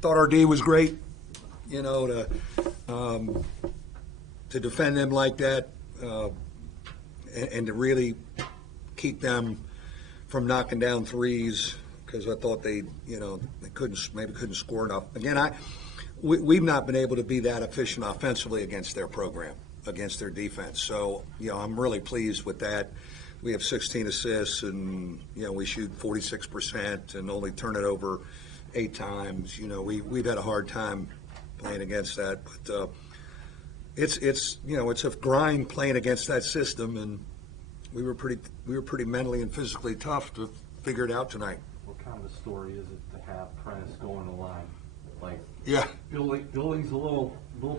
thought our D was great, to defend them like that, and to really keep them from knocking down threes, because I thought they couldn't score enough. Again, we've not been able to be that efficient offensively against their program, against their defense. So, I'm really pleased with that. We have 16 assists, and we shoot 46% and only turn it over 8 times. We've had a hard time playing against that, but it's a grind playing against that system, and we were pretty mentally and physically tough to figure it out tonight. What kind of a story is it to have Prentice go on the line? Like, yeah, Billings a little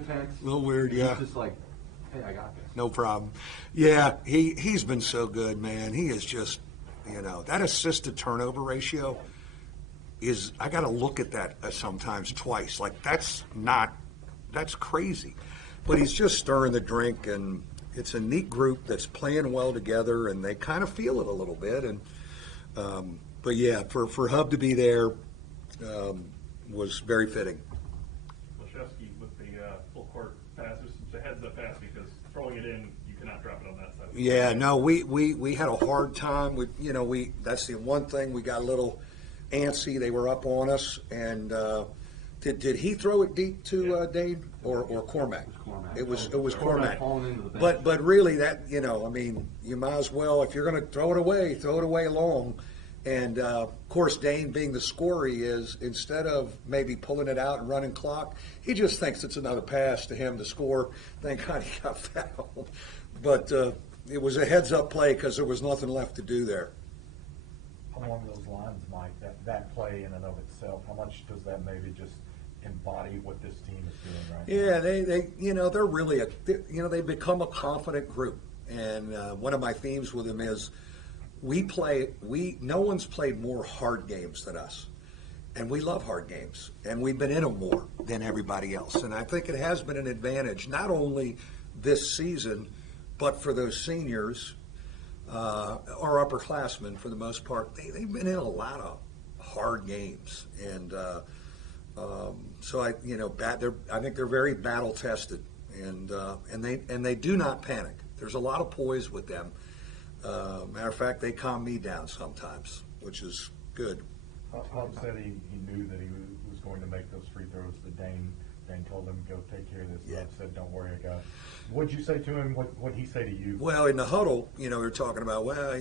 tense, a little weird, yeah. He's just like, hey, I got this. No problem. Yeah, he's been so good, man. He is just, that assist to turnover ratio is, I got to look at that sometimes twice. Like, that's crazy. But he's just stirring the drink, and it's a neat group that's playing well together, and they kind of feel it a little bit. And but yeah, for Hub to be there was very fitting. Leshevsky with the full court passes, it's a heads up pass because throwing it in, you cannot drop it on that side. Yeah, no, we had a hard time. That's the one thing, we got a little antsy. They were up on us, and did he throw it deep to Dane or Cormac? It was Cormac. But really, that you might as well, if you're going to throw it away long. And of course, Dane, being the scorer he is, instead of maybe pulling it out and running clock, he just thinks it's another pass to him to score. Thank God he got fouled. But it was a heads-up play because there was nothing left to do there. Along those lines, Mike, that play in and of itself, how much does that maybe just embody what this team is doing right now? Yeah, they're really they've become a confident group. And one of my themes with them is no one's played more hard games than us. And we love hard games. And we've been in them more than everybody else. And I think it has been an advantage, not only this season, but for those seniors, our upperclassmen for the most part. They've been in a lot of hard games. And so I think they're very battle tested. And they do not panic. There's a lot of poise with them. Matter of fact, they calm me down sometimes, which is good. Hub said he knew that he was going to make those free throws. That Dane told him, go take care of this. Yeah. Hub said, don't worry, I got it. What'd you say to him? What'd he say to you? Well, in the huddle, we were talking about, what are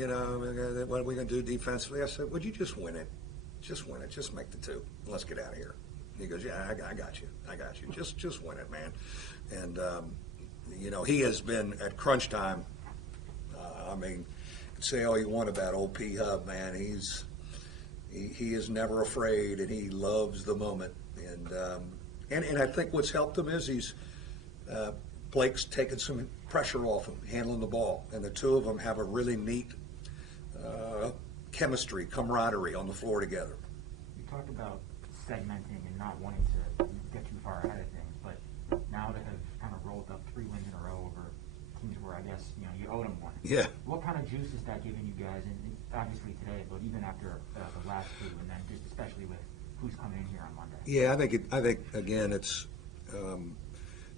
we going to do defensively? I said, would you just win it? Just win it. Just make the 2. Let's get out of here. He goes, yeah, I got you. Just win it, man. And, he has been at crunch time. Say all you want about old P Hub, man. He is never afraid, and he loves the moment. And I think what's helped him is Blake's taken some pressure off him, handling the ball, and the two of them have a really neat chemistry, camaraderie on the floor together. You talked about segmenting and not wanting to get too far ahead of things, but now to have kind of rolled up 3 wins in a row over teams where I guess you owed them one. Yeah. What kind of juice is that giving you guys, and obviously today, but even after the last 2, and then just especially with who's coming in here on Monday? Yeah, I think again, it's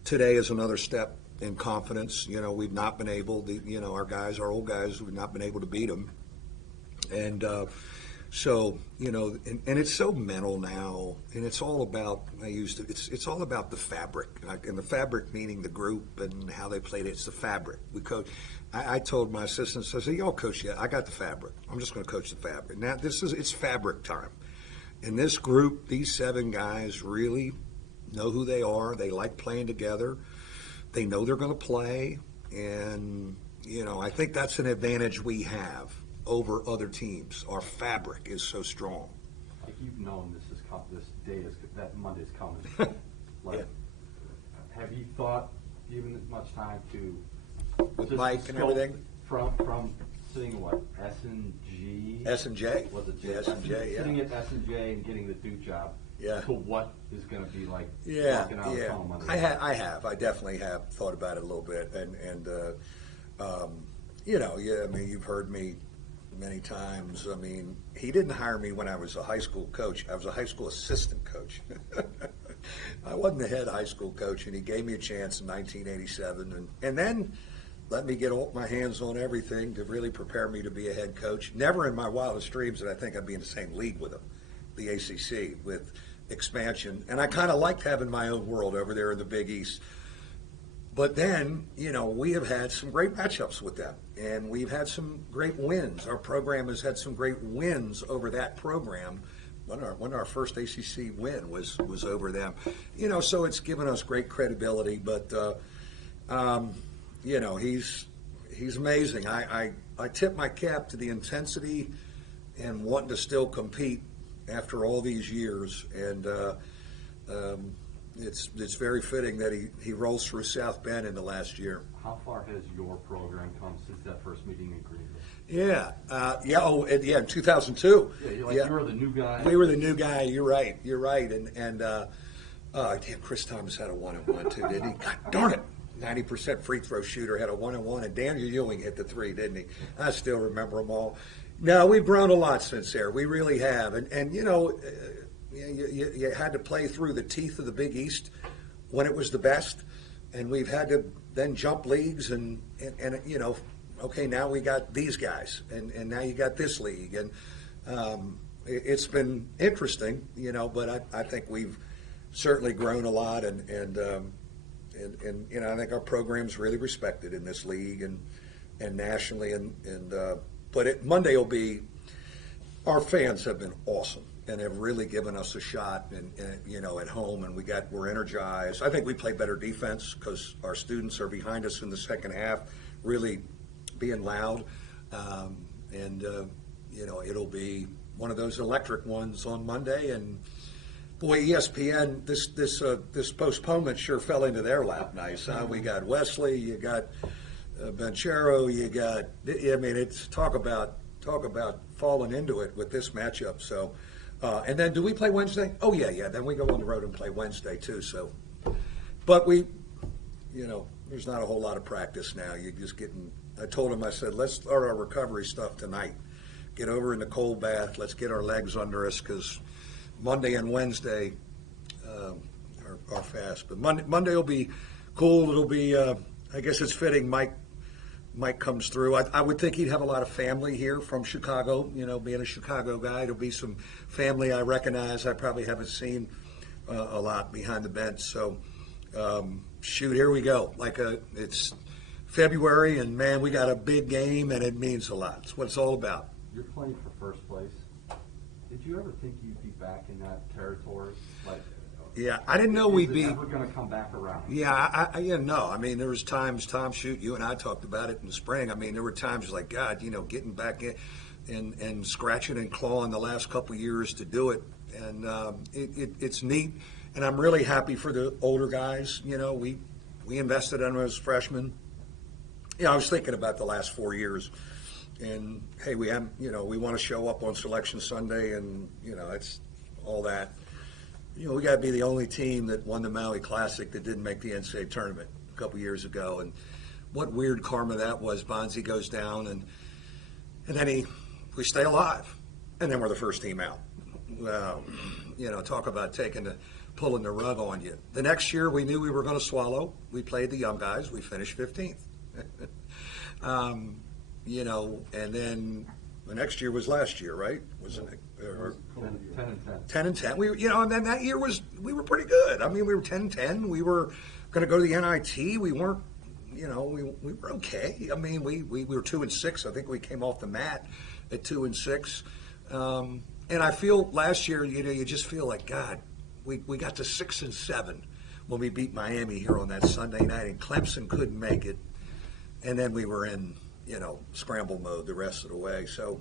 today is another step in confidence. We've not been able to, our old guys, we've not been able to beat them, and so and it's so mental now, and it's all about it's all about the fabric, and the fabric meaning the group and how they played it. It's the fabric. We coach. I told my assistants, I said, y'all coach yet? I got the fabric. I'm just going to coach the fabric. Now it's fabric time. And this group, these 7 guys really know who they are. They like playing together. They know they're going to play. And, I think that's an advantage we have over other teams. Our fabric is so strong. Like, you've known that Monday's coming. Yeah. Have you given as much time to with Mike and everything? From sitting S&J? Was it J? S&J, yeah. Sitting at S&J and getting the Duke job. Yeah. To what is going to be like? Yeah, walking out of Monday. I have. I definitely have thought about it a little bit, and you've heard me many times. He didn't hire me when I was a high school coach. I was a high school assistant coach. I wasn't the head high school coach, and he gave me a chance in 1987, and then let me get all my hands on everything to really prepare me to be a head coach. Never in my wildest dreams did I think I'd be in the same league with him, the ACC, with expansion. And I kind of liked having my own world over there in the Big East. But then, we have had some great matchups with them, and we've had some great wins. Our program has had some great wins over that program. When our first ACC win was over them, so it's given us great credibility. But he's amazing. I tip my cap to the intensity and wanting to still compete after all these years, and it's very fitting that he rolls through South Bend in the last year. How far has your program come since that first meeting in Greenville? In 2002. You were the new guy. We were the new guy. You're right. And damn, Chris Thomas had a 1-on-1 too, didn't he? God darn it. 90% free throw shooter had a 1-on-1, and Daniel Ewing hit the 3, didn't he? I still remember them all. No, we've grown a lot since there. We really have. And you had to play through the teeth of the Big East when it was the best, and we've had to then jump leagues and okay, now we got these guys, and now you got this league, and it's been interesting, but I think we've certainly grown a lot, and I think our program's really respected in this league and nationally, but Monday will be. Our fans have been awesome and have really given us a shot, and at home, and we're energized. I think we play better defense because our students are behind us in the second half, really being loud, it'll be one of those electric ones on Monday. And boy, ESPN, this postponement sure fell into their lap nice. Huh? We got Wesley, you got Benchero, it's talk about falling into it with this matchup. So, and then do we play Wednesday? Oh yeah. Then we go on the road and play Wednesday too. So, but there's not a whole lot of practice now. You're just getting. I told him, I said, let's start our recovery stuff tonight. Get over in the cold bath. Let's get our legs under us, because Monday and Wednesday are fast. But Monday will be cool. It'll be. I guess it's fitting. Mike comes through. I would think he'd have a lot of family here from Chicago. Being a Chicago guy, there'll be some family I recognize. I probably haven't seen a lot behind the bench. So, here we go. It's February, and man, we got a big game, and it means a lot. It's what it's all about. You're playing for first place. Did you ever think you'd be back in that territory? Yeah, I didn't know we'd be. Is it ever going to come back around? Yeah, no. I mean, there was times, Tom, you and I talked about it in the spring. I mean, there were times like, God, getting back in and scratching and clawing the last couple of years to do it, and it's neat. And I'm really happy for the older guys. We invested in them as freshmen. I was thinking about the last 4 years, and hey, we want to show up on Selection Sunday, and it's all that. We got to be the only team that won the Maui Classic that didn't make the NCAA tournament a couple years ago, and what weird karma that was. Bonzi goes down, and then we stay alive, and then we're the first team out. Well, talk about pulling the rug on you. The next year, we knew we were going to swallow. We played the young guys. We finished 15th. And then the next year was last year, right? Wasn't it? 10 and 10. And then that year we were pretty good. I mean, we were 10-10. We were going to go to the NIT. We weren't, we were okay. I mean, we were 2-6. I think we came off the mat at 2-6. And I feel last year, you just feel like, God, we got to 6-7 when we beat Miami here on that Sunday night, and Clemson couldn't make it. And then we were in, scramble mode the rest of the way. So,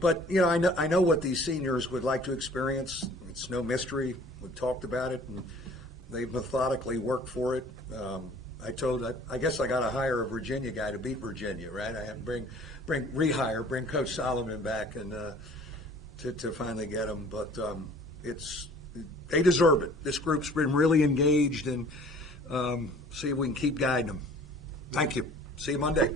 but I know what these seniors would like to experience. It's no mystery. We've talked about it, and they've methodically worked for it. I guess I got to hire a Virginia guy to beat Virginia, right? I have to bring Coach Solomon back and to finally get him. But they deserve it. This group's been really engaged, and see if we can keep guiding them. Thank you. See you Monday.